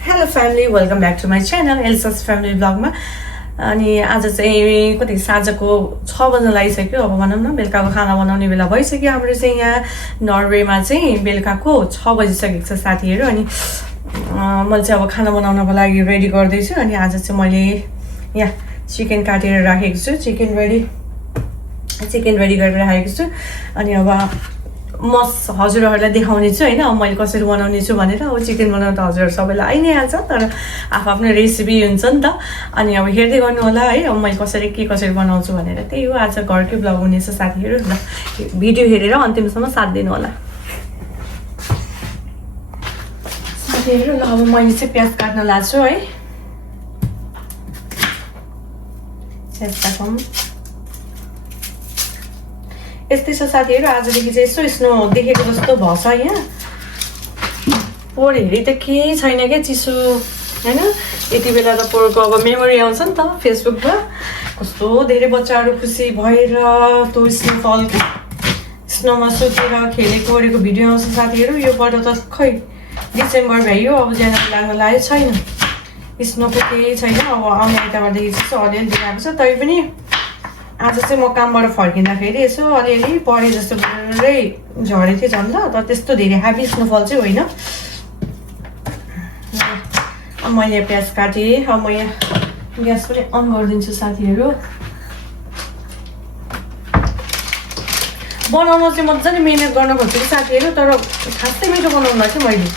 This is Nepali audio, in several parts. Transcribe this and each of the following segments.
Hello family, welcome back to my channel Elsa's family ब्लगमा। अनि आज चाहिँ कति साँझको 6 बज्न लागिसक्यो। अब भनौँ न बेलुकाको खाना बनाउने बेला भइसक्यो। हाम्रो चाहिँ यहाँ नर्वेमा चाहिँ बेलुकाको 6 बजिसकेको छ साथीहरू। अनि मैले चाहिँ अब खाना बनाउनको लागि रेडी गर्दैछु। अनि आज चाहिँ मैले यहाँ चिकन काटेर राखेको छु, चिकन रेडी गरेर राखेको छु। अनि अब म हजुरहरूलाई देखाउने छु होइन, अब मैले कसरी बनाउने छु भनेर। अब चिकन बनाउनु त हजुरहरू सबैलाई आइ नै हाल्छ, तर आफ्नो रेसिपी हुन्छ नि त। अनि अब हेर्दै गर्नु होला है, अब मैले कसरी बनाउँछु भनेर। त्यही हो, आज घरकै ब्लग हुनेछ साथीहरू। ल भिडियो हेरेर अन्तिमसम्म साथ दिनु होला साथीहरू। ल अब मैले चाहिँ प्याज काट्न लाग्छु है। प्याज काटौँ। यस्तै छ साथीहरू। आजदेखि चाहिँ यसो स्नो देखेको जस्तो भएछ यहाँ। पोहोर हेरी त केही छैन क्या, चिसो होइन। यति बेला त पोहोरको अब मेमोरी आउँछ नि त फेसबुकमा। कस्तो धेरै बच्चाहरू खुसी भएर त्यो स्नोफल स्नोमा सुतेर खेलेको ओरेको भिडियो आउँछ साथीहरू। यो पल्ट त खै डिसेम्बर भइयो, अब जनवरी लाग्न लागेको छैन, स्नोको केही छैन। अब आउने आइतबारदेखि चाहिँ अलिअलि देखाएको छ। तै पनि आज चाहिँ म कामबाट फर्किँदाखेरि यसो अलिअलि परे जस्तो पुरै झरेको थियो झन् त, तर त्यस्तो धेरै ह्याभी स्नोफल चाहिँ होइन। अब मैले प्याज काटेँ। अब म यहाँ ग्यास पनि अन गरिदिन्छु साथीहरू। बनाउनु चाहिँ मजाले मिहिनेत गर्न खोज्छु कि साथीहरू, तर खासै मिठो बनाउनु चाहिँ मैले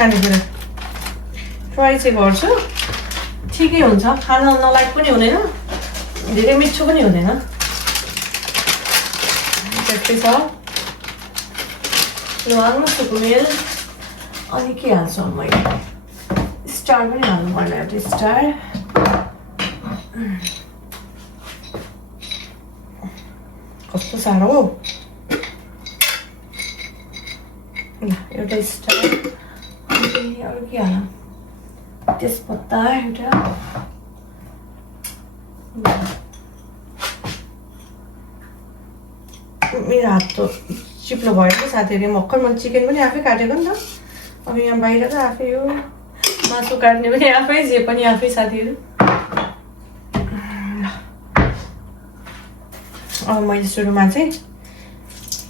खानेकुरा ट्राई चाहिँ गर्छु। ठिकै हुन्छ, खाना नलायक पनि हुँदैन, धेरै मिठो पनि हुँदैन। त्यस्तै छ। ल्वाङ सुकुमेल अनि के हाल्छु मैले, स्टार पनि हाल्नु पर्ने, एउटा स्टार। कस्तो साह्रो हो। ल एउटा स्टार। अनि अरू के हालौँ, तेजपत्ता एउटा। मेरो हात त चिप्लो भयो कि साथीहरू। भर्खर मैले चिकन पनि आफै काटेको नि त। अब यहाँ बाहिर त आफै हो, मासु काट्ने पनि आफै, जे पनि आफै साथीहरू। अब मैले सुरुमा चाहिँ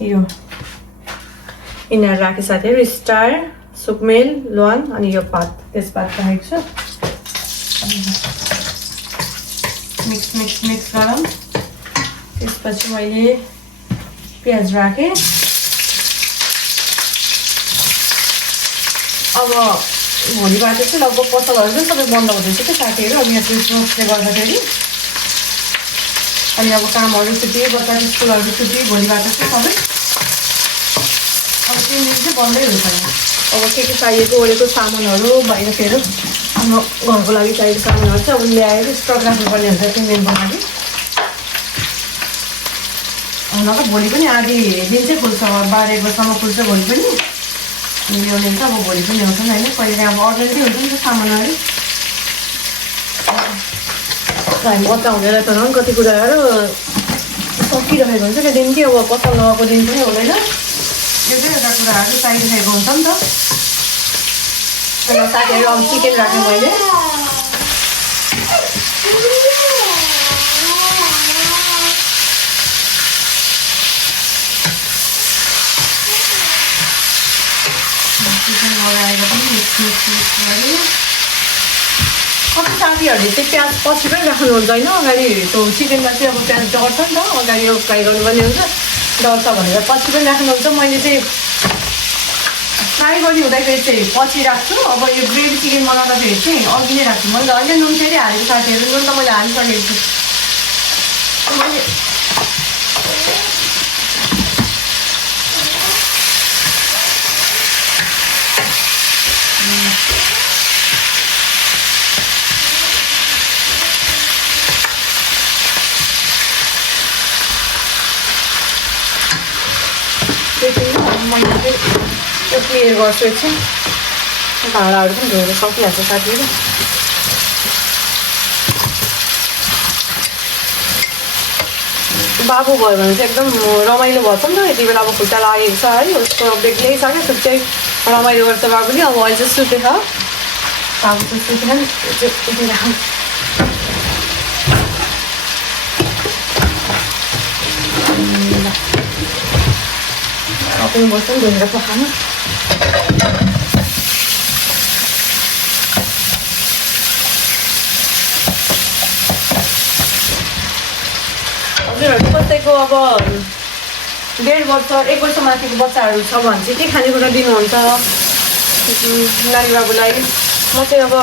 यो यिनीहरू राखेँ साथीहरू, स्टार, सुकमेल, ल्वाङ अनि यो तेजपात राखेको छु। मिक्स गरौँ। त्यसपछि मैले प्याज राखेँ। अब भोलिबाट चाहिँ लगभग पसलहरू चाहिँ सबै बन्द हुँदैछ क्या साथीहरू। अब यहाँ क्रिसमसले गर्दाखेरि अनि अब कामहरू छुट्टी, बच्चाको स्कुलहरू छुट्टी, भोलिबाट चाहिँ सबै अब 3 दिन चाहिँ बन्दै हुन्छ। अब के चाहिएको ओरेको सामानहरू बाहिर हाम्रो घरको लागि चाहिएको सामानहरू चाहिँ अब ल्याएर स्टक राख्नुपर्ने हुन्छ 3 दिनको लागि। हुन त भोलि पनि आधी दिन चाहिँ खुल्छ, 12-1 बजीसम्म खुल्छ भोलि पनि। अनि ल्याउने त अब भोलि पनि आउँछ नि होइन, कहिले अब अर्जेन्टै हुन्छ नि त सामानहरू। हामी बच्चा हुँदैन त झन् कति कुराहरू सकिरहेको हुन्छ। त्यहाँदेखि कि अब पसल नगएको दिन पनि हुँदैन, एउटा कुराहरू चाहिरहेको हुन्छ नि त। अनि साथीहरू अब चिकन राखेँ मैले। लगाएर पनि मिक्स गऱ्यो। कति साथीहरूले चाहिँ प्याज पछि पनि राख्नुहुन्छ होइन, अगाडि त्यो चिकनमा चाहिँ अब प्याज डढ्छ नि त, अगाडि फ्राई गर्नुपर्ने हुन्छ, डढ्छ भनेर पछि पनि राख्नुहुन्छ। मैले चाहिँ फ्राई गर्ने हुँदाखेरि चाहिँ पछि राख्छु। अब यो ग्रेभी चिकन बनाउँदाखेरि चाहिँ अघि नै राख्छु। मैले अहिले नुन फेरि हालेको साथीहरू, नुन त मैले हालिसकेको छु। मैले क्लियर गर्छु एकछिन। भाँडाहरू पनि धोएर सकिहाल्छ साथीहरू। बाबु भयो भने चाहिँ एकदम रमाइलो भन्छ नि त। यति बेला अब खुट्टा लागेको छ है, उसको बेग्लै छ क्या, छुट्टै रमाइलो गर्छ बाबुले। अब अहिले चाहिँ सुतेछ। बाबु चाहिँ सुतेन नि यति राखौँ अपनी बर्तन धोएर पकाउनु हजुरहरू कसैको अब 1.5 वर्ष 1 वर्ष माथिको बच्चाहरू छ भने चाहिँ के खानेकुरा दिनुहुन्छ नानी बाबुलाई म चाहिँ अब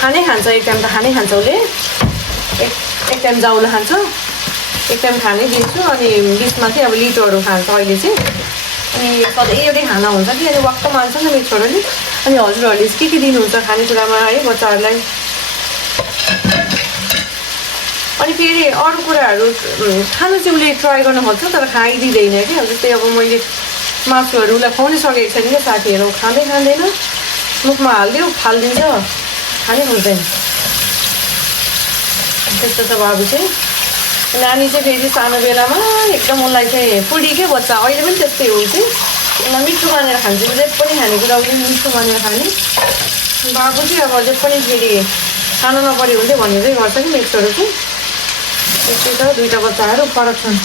खानै खान्छ एक टाइम त खानै खान्छ उसले एक टाइम जाउला खान्छ एक टाइम खानै दिन्छु अनि बिचमा चाहिँ अब लिटोहरू खान्छ अहिले चाहिँ अनि सधैँ एउटै खाना हुन्छ कि अनि वाक्क मान्छ नि मेरो छोराले अनि हजुरहरूले के दिनुहुन्छ खानेकुरामा है बच्चाहरूलाई अनि फेरि अरू कुराहरू खानु चाहिँ उसले ट्राई गर्न खोज्छ तर खाइदिँदैन कि जस्तै अब मैले मासुहरू उसलाई खुवाउनै सकेको छैन क्या साथीहरू खाँदैन मुखमा हालिदियो फालिदिन्छ खानै खोज्दैन त्यस्तो छ बाबु चाहिँ नानी चाहिँ फेरि सानो बेलामा एकदम उसलाई चाहिँ फुडीकै बच्चा अहिले पनि त्यस्तै हो चाहिँ उसलाई मिठो मानेर खान्छ जे पनि खानेकुरा उसले मिठो मानेर खाने बाबु चाहिँ अब जे पनि फेरि खानु नपऱ्यो भने चाहिँ भन्ने चाहिँ गर्छ नि मेरो छोरो चाहिँ त्यस्तै छ दुईवटा बच्चाहरू फरक छन्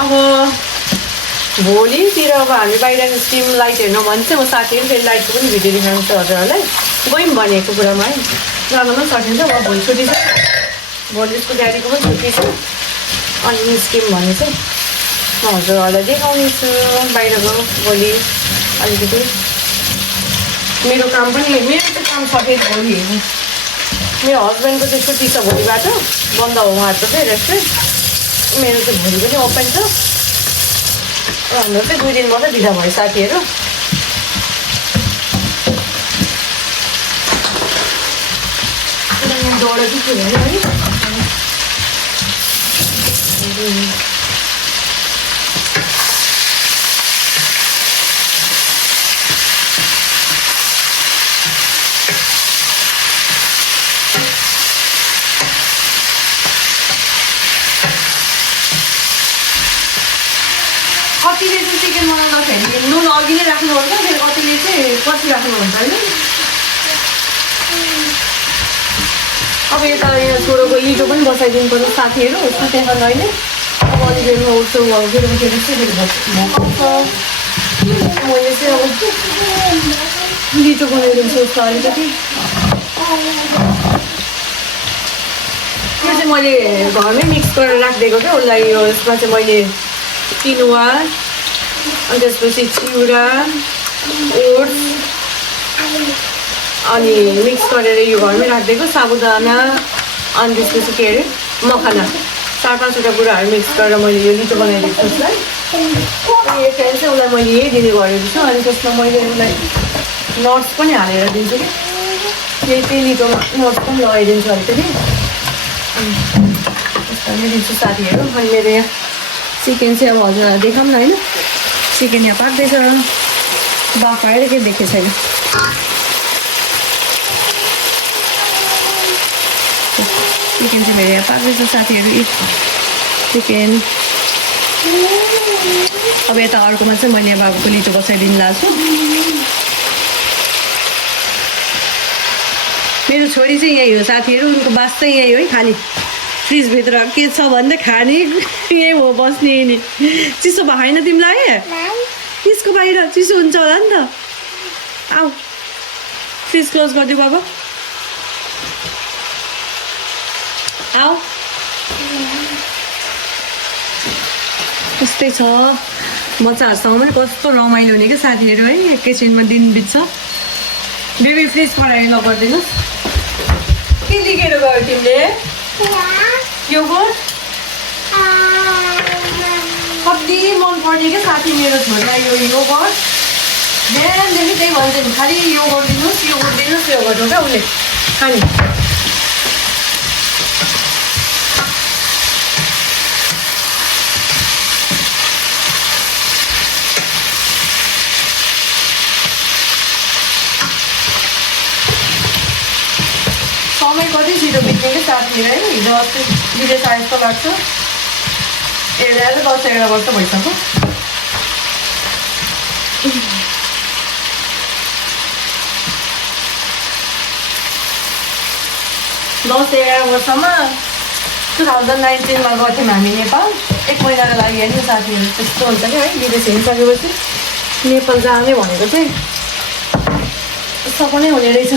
अब भोलितिर अब हामी बाहिर निस्क्यौँ लाइट हेर्नु भने चाहिँ म साथीहरू फेरि लाइटको पनि भिडियो देखाउँछु हजुरहरूलाई गयौँ भनेको कुरामा है जानु पनि सकिन्छ म भोलि छुट्टी छ भोलि उसको ड्याडीको पनि छुट्टी छ अनि निस्क्यौँ भने चाहिँ म हजुरहरूलाई देखाउनेछु बाहिरको भोलि अलिकति मेरो काम पनि मेरो चाहिँ काम सकेको भोलि मेरो हस्बेन्डको चाहिँ छुट्टी छ भोलिबाट बन्द हो उहाँहरूको चाहिँ रेस्टुरेन्ट मेरो चाहिँ भोलि पनि ओपन छ हाम्रो चाहिँ 2 दिन मात्रै ढिला भयो साथीहरू यहाँ दौडो के भयो है कतिले चाहिँ चिकन बनाउँदाखेरि नुन अघि नै राख्नुहुन्छ फेरि कतिले चाहिँ पछि राख्नुहुन्छ होइन अब यता यहाँ छोरोको लिटो पनि बसाइदिनु पर्छ साथीहरू सुतेर अहिले अब अलिकति उठ्छु बेलुका फेरि चाहिँ भकाउँछ मैले चाहिँ अब लिटो बनाइदिन्छु उसको अलिकति यो चाहिँ मैले घरमै मिक्स गरेर राखिदिएको क्या उसलाई यो यसमा चाहिँ मैले किनुवा अनि त्यसपछि चिउरा ओट्स अनि मिक्स गरेर यो घरमै राखिदिएको साबुदाना अनि त्यसपछि के अरे मखाना 4-5वटा कुराहरू मिक्स गरेर मैले यो लिटो बनाइदिएको छु उसलाई अनि एक टाइम चाहिँ उसलाई मैले यही दिने गरेको छु अनि त्यसमा मैले उसलाई नट्स पनि हालेर दिन्छु कि त्यही लिटोमा नट्स पनि लगाइदिन्छु अलिकति त्यस्तो नै दिन्छु साथीहरू अनि मेरो यहाँ चिकन चाहिँ अब हजुरलाई देखाऊँ न होइन चिकन यहाँ पाक्दैछ बाफाएर केही देखेको छैन चिकन चाहिँ मेरो यहाँ पाक्दैछ साथीहरू चिकन अब यता अर्कोमा चाहिँ मैले यहाँ बाबुको लिटो बसाइदिनु लाग्छु मेरो छोरी चाहिँ यही हो साथीहरू उनको बास चाहिँ यही हो है खाने फ्रिजभित्र के छ भन्दा खाने यही हो बस्ने नि चिसो भएन तिमीलाई फ्रिजको बाहिर चिसो हुन्छ होला नि त आऊ फ्रिज क्लोज गरिदिऊ बाबा आऊ त्यस्तै छ बच्चाहरूसँग पनि कस्तो रमाइलो हुने क्या साथीहरू है एकैछिनमा दिन बित्छ बेबी फ्रिज पढाएर नगरिदिनुहोस् के लिखेर गयो तिमीले योगर्ट कति मनपर्ने क्या साथी मेरो छोरीलाई यो योगर्ट बिहानदेखि त्यही भन्छ नि खालि योगर्ट दिनुहोस् योगर्ट हो क्या उसले खाने समय कति छिटो बित्ने क्या साथीहरू है हिजो अस्ति 2:30 जस्तो लाग्छ हेरेर 10-11 वर्ष भइसक्यो। 10-11 वर्षमा 2019मा गएको थियौँ हामी नेपाल। 1 महिनाको लागि हेर्नु साथीहरू, त्यस्तो हुन्छ कि है, विदेश हिँडिसकेपछि नेपाल जाने भनेको चाहिँ सपनै हुने रहेछ।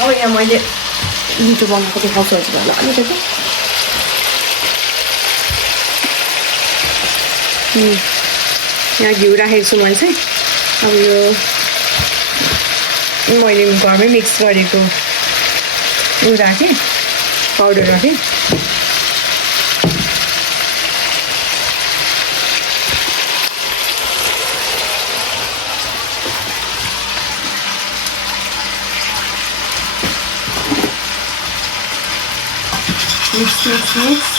अब यहाँ मैले लिटो बनाएको देखाउँछु हजुरहरूलाई अलिकति। यहाँ घिउ राखेको छु मैले चाहिँ। अब यो मैले घरमै मिक्स गरेको ऊ राखेँ, पाउडर राखेँ। Mix mix mix.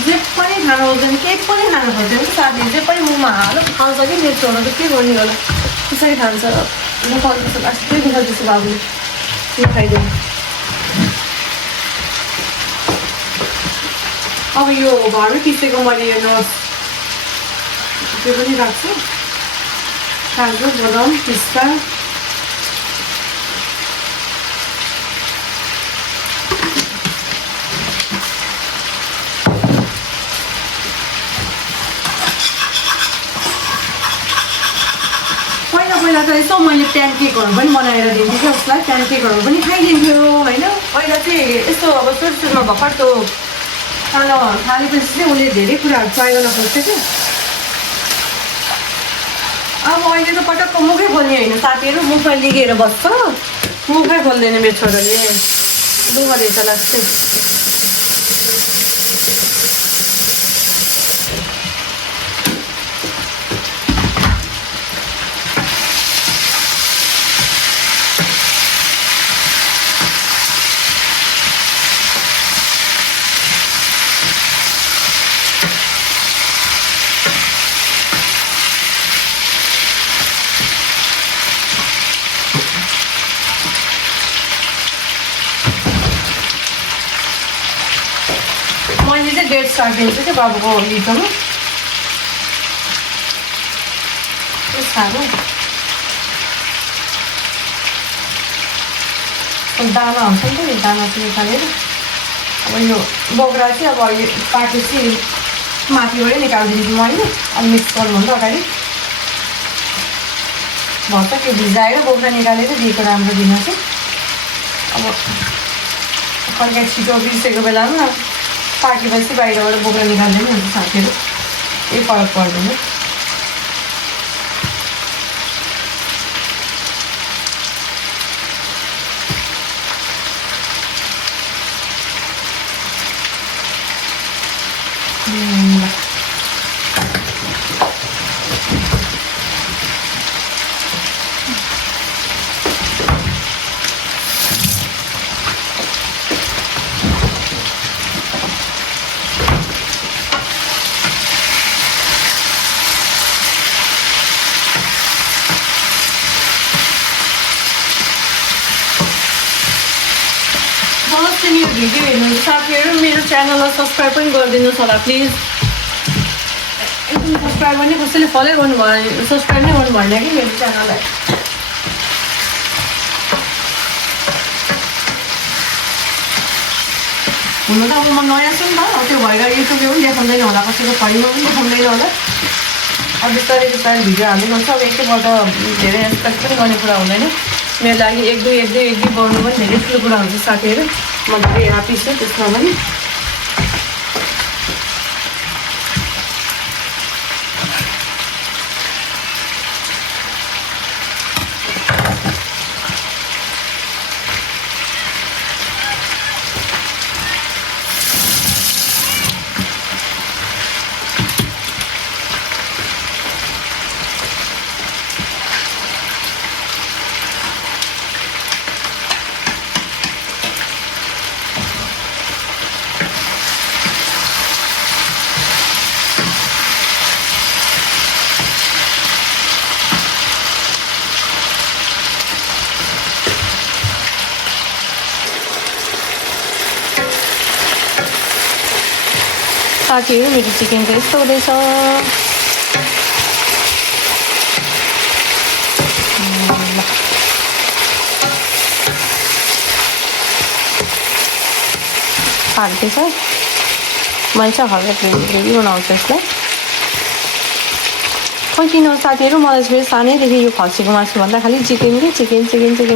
जे पनि खानु हुँदैन, केही पनि खानु खोज्दैन साथी, जे पनि मुखमा हालो खान्छ कि मेरो छोरा त के गर्ने होला, त्यसरी खान्छ। दुखाउँछ जस्तो लाग्छ, त्यही दुखाउँदैछ बाबुले, के खाइदिउँ। अब यो घरमै पिसेको मैले यो नट्स त्यो पनि राख्छु, काजु बदाम पिस्ता। पहिला त यसो मैले प्यानकेकहरू पनि बनाएर दिन्थेँ कि उसलाई, प्यानकेकहरू पनि खाइदिन्थ्यो होइन। अहिले चाहिँ यस्तो अब सुरु सुरुमा भर्खर त्यो खाना थालेपछि चाहिँ उसले धेरै कुराहरू ट्राई गर्न खोज्थ्यो कि। अब अहिले त पटक्क मुखै खोल्ने होइन साथीहरू, मुखमा लिगेर बस्छ, मुखै खोल्दैन मेरो छोराले, दुःख रहेछ लाग्छ। मैले चाहिँ डेट साटिदिन्छु कि बाबुको लिटोमा सानो दाना हुन्छ नि त, यो दाना चाहिँ निकालेर अब यो बोक्रा चाहिँ अब अहिले पाकेपछि माथिबाटै निकालिदिन्छु मैले। अनि मिक्स गर्नुभन्दा अगाडि भन्छ त्यो भिजाएर बोक्रा निकालेर दिएको राम्रो दिन चाहिँ। अब कहिले छिटो बिर्सेको बेलामा पाकेपछि बाहिरबाट बोक्रा निकाल्दैन हुन्छ साथीहरू, केही फरक पर्दैन। यो भिडियो हेर्नुहुन्छ साथीहरू, मेरो च्यानललाई सब्सक्राइब पनि गरिदिनुहोस् होला प्लिज। एकदम सब्सक्राइब पनि कसैले फलो गर्नु भएन, सब्सक्राइब नै गर्नु भएन कि मेरो च्यानललाई। हुन त अब म नयाँ छु नि त, त्यो भएर युट्युबले पनि देखाउँदैन होला, कसैको फलोमा पनि देखाउँदैन होला। अब बिस्तारै बिस्तारै भिडियो हाल्दै गर्छ। अब एकैपल्ट धेरै एक्सपेक्ट पनि गर्ने कुरा हुँदैन, मेरो लागि एक दुई गर्नु पनि धेरै ठुलो कुरा हुन्छ साथीहरू। म धेरै ह्याप्पी छु त्यसमा पनि। साथीहरू मेरो चिकन चाहिँ यस्तो हुँदैछ। पाक्दैछ। मैले चाहिँ हल्का ग्रेभी बनाउँछु यसलाई। खोइ किन साथीहरू मलाई चाहिँ सानैदेखि यो खसीको मासुभन्दा खालि चिकन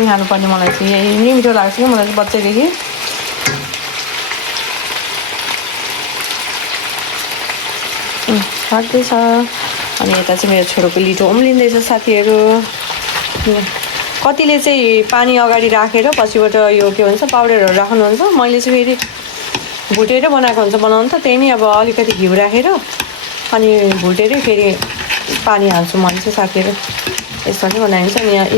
खानुपर्ने मलाई चाहिँ यही मिठो लाग्छ कि मलाई चाहिँ बच्चैदेखि। सक्दैछ। अनि यता चाहिँ मेरो छोरोको लिटो उम्लिँदैछ साथीहरू। कतिले चाहिँ पानी अगाडि राखेर पछिबाट यो के भन्छ पाउडरहरू राख्नुहुन्छ। मैले चाहिँ फेरि भुटेर बनाएको हुन्छ बनाउनु त, त्यही नै अब अलिकति घिउ राखेर अनि भुटेरै फेरि पानी हाल्छु मैले चाहिँ साथीहरू। यसरी बनाइन्छ। अनि यहाँ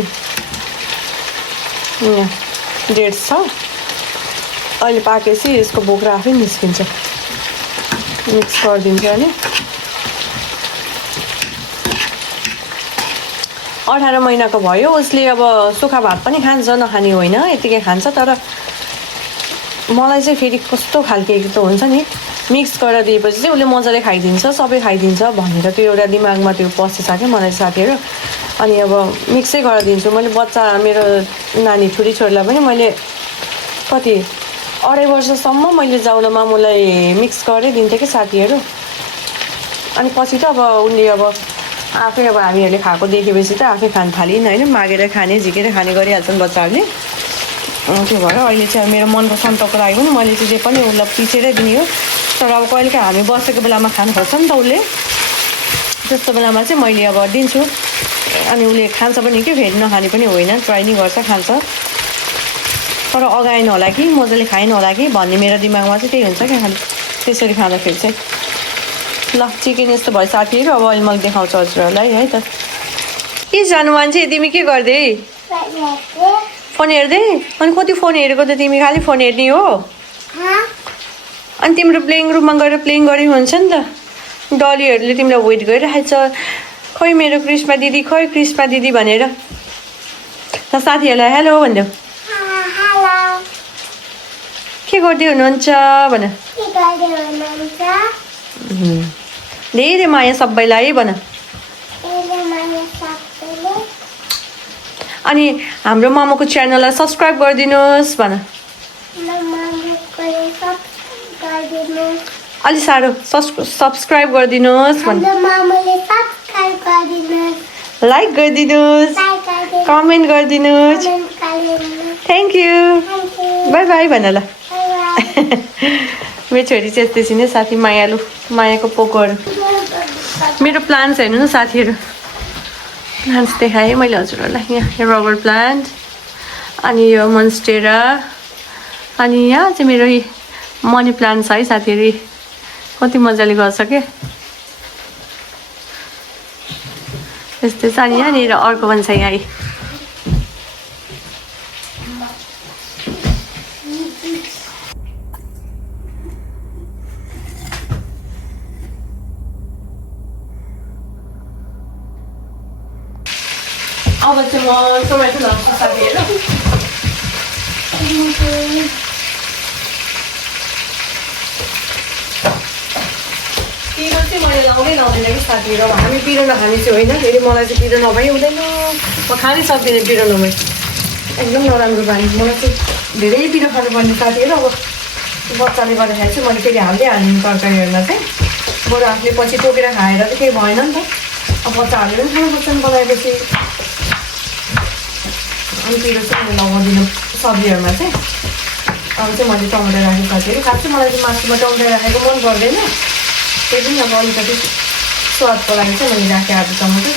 डेट्स छ, अहिले पाकेपछि यसको बोक्रा आफै निस्किन्छ। मिक्स गरिदिन्छु। अनि 18 महिनाको भयो उसले। अब सुक्खा भात पनि खान्छ, नखाने होइन, यतिकै खान्छ। तर मलाई चाहिँ फेरि कस्तो खालके त हुन्छ नि, मिक्स गरेर दिएपछि चाहिँ उसले मजाले खाइदिन्छ, सबै खाइदिन्छ भनेर त्यो एउटा दिमागमा त्यो पसेछ क्या मलाई साथीहरू। अनि अब मिक्सै गरेर दिन्छु मैले। बच्चा मेरो नानी छोरीलाई पनि मैले कति 2.5 वर्षसम्म मैले जाउला मामुलाई मिक्स गरेर दिन्थेँ कि साथीहरू। अनि पछि त अब उनले अब आफै अब हामीहरूले खाएको देखेपछि त आफै खान थालिन् होइन, मागेर खाने झिकेर खाने गरिहाल्छन् बच्चाहरूले। त्यो भएर अहिले चाहिँ मेरो मनको सन्तोकको लागि पनि मैले चाहिँ जे पनि उसलाई पिसेरै दिने हो। तर अब कहिलेकाहीँ हामी बसेको बेलामा खानु खोज्छ नि त उसले, त्यस्तो बेलामा चाहिँ मैले अब दिन्छु। अनि उसले खान्छ पनि कि फेरि नखाने पनि होइन, ट्राई नै गर्छ, खान्छ। तर अगाएन होला कि मजाले खाएन होला कि भन्ने मेरो दिमागमा चाहिँ त्यही हुन्छ क्या खालि त्यसरी खाँदाखेरि चाहिँ। ल चिकन यस्तो भयो साथीहरू। अब अहिले मैले देखाउँछु हजुरहरूलाई है त। के जानु मान्छे तिमी के गर्दै? फोन हेर्दै? अनि कति फोन हेरेको त तिमी? खालि फोन हेर्ने हो? अनि तिम्रो प्लेइङ रुममा गएर प्लेइङ गरे हुन्छ नि त। डलीहरूले तिमीलाई वेट गरिरहेछ। खोइ मेरो कृष्णा दिदी, खोइ कृष्णा दिदी भनेर। ल साथीहरूलाई हेलो भनिदेऊ। के गर्दै हुनुहुन्छ भन। धेरै माया सबैलाई भन। अनि हाम्रो मामाको च्यानललाई सब्सक्राइब गरिदिनुहोस् भन। अलि साह्रो सब्सक्राइब गरिदिनुहोस् भन। लाइक गरिदिनुहोस्, कमेन्ट गरिदिनुहोस्। थ्याङ्क यू, बाई बाई भन ल। मेरो छोरी चाहिँ यस्तै नै साथी, मायालु, मायाको पोकोहरू। मेरो प्लान्ट्स हेर्नु न साथीहरू। प्लान्ट्स देखाएँ मैले हजुरहरूलाई। यहाँ रबर प्लान्ट, अनि यो मोन्स्टेरा, अनि यहाँ चाहिँ मेरो मनी प्लान्ट छ है साथीहरू। कति मजाले गर्छ क्या यस्तै छ। अनि यहाँनिर अर्को पनि छ यहाँ। अब चाहिँ म टोमेटो लाउँछु साथीहरू। पिरो चाहिँ मैले लाउँदैन कि साथीहरू। अब हामी पिरो नखाने चाहिँ होइन, फेरि मलाई चाहिँ पिरो नभई हुँदैन। म खानै सक्दिनँ पिरो नभई, एकदम नराम्रो बानी। मलाई चाहिँ धेरै पिरो खानुपर्ने साथीहरू। अब बच्चाले गर्दाखेरि चाहिँ मैले फेरि हाल्दै हाल्ने तरकारीहरूमा चाहिँ। बरु आफूले पछि टोकेर खाएर चाहिँ केही भएन नि त। अब बच्चाहरूले पनि खानुपर्छन् बनाएपछि। अनि पिरो चाहिँ मैले लगाउँदिनँ सब्जीहरूमा चाहिँ। अब चाहिँ मैले टमाटर राखेको साथीहरू। खासै मलाई चाहिँ मासुमा टमाटर राखेको मन पर्दैन, त्यही पनि अब अलिकति स्वादको लागि चाहिँ मैले राखेँ आज टमाटर।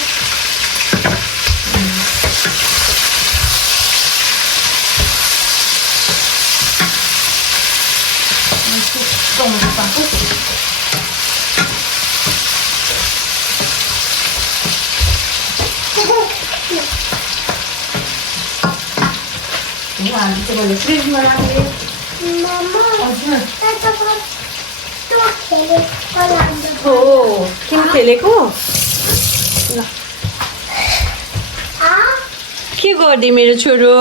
टमाटर पाएको हामी चाहिँ मैले फ्रिजमा राखेँ। हो किन खेलेको? ल के गर्दै मेरो छोरो?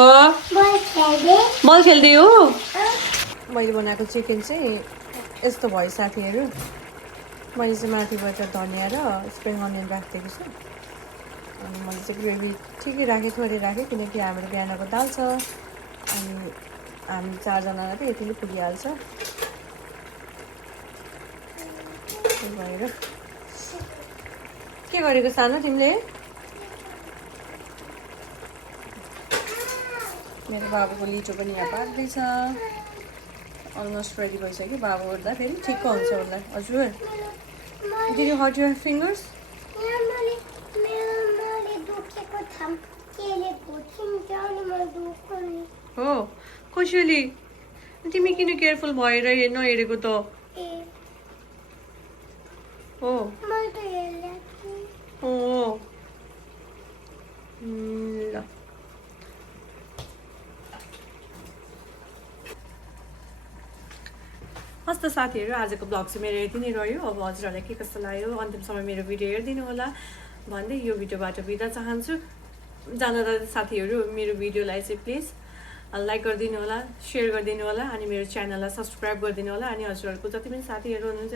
बल खेल्दै हो? मैले बनाएको चिकन चाहिँ यस्तो भयो साथीहरू। मैले चाहिँ माथिबाट धनिया र स्प्रिङ अनियन राखिदिएको छु अनि मैले चाहिँ ग्रेभी ठिकै राखेँ थोरै राखेँ किनकि हाम्रो बिहानको दाल छ अनि हामी 4 जनालाई त यतिले पुगिहाल्छ त्यही भएर के गरेको सानो तिमीले मेरो बाबुको लिचो पनि यहाँ पाक्दैछ अलमोस्ट रेडी भइसक्यो बाबु उठ्दा फेरि ठिक्क हुन्छ उसलाई हजुर Did you hurt your fingers? हो कसैले तिमी किन केयरफुल भएर नहेरेको त हो हो ल हस् त साथीहरू आजको ब्लग चाहिँ मेरो यति नै रह्यो अब हजुरहरूलाई के कस्तो लाग्यो अन्तिमसम्म मेरो भिडियो हेरिदिनु होला भन्दै यो भिडियोबाट बिदा चाहन्छु जाँदा साथीहरू मेरो भिडियोलाई चाहिँ प्लिज लाइक गरिदिनु होला सेयर गरिदिनु होला अनि मेरो च्यानललाई सब्सक्राइब गरिदिनु होला अनि हजुरहरूको जति पनि साथीहरू हुनुहुन्छ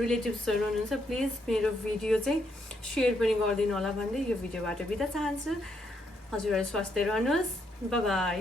रिलेटिभ्सहरू हुनुहुन्छ प्लिज मेरो भिडियो चाहिँ सेयर पनि गरिदिनु होला भन्दै यो भिडियोबाट बिदा चाहन्छु हजुरहरू स्वस्थ रहनुहोस् बाई बाई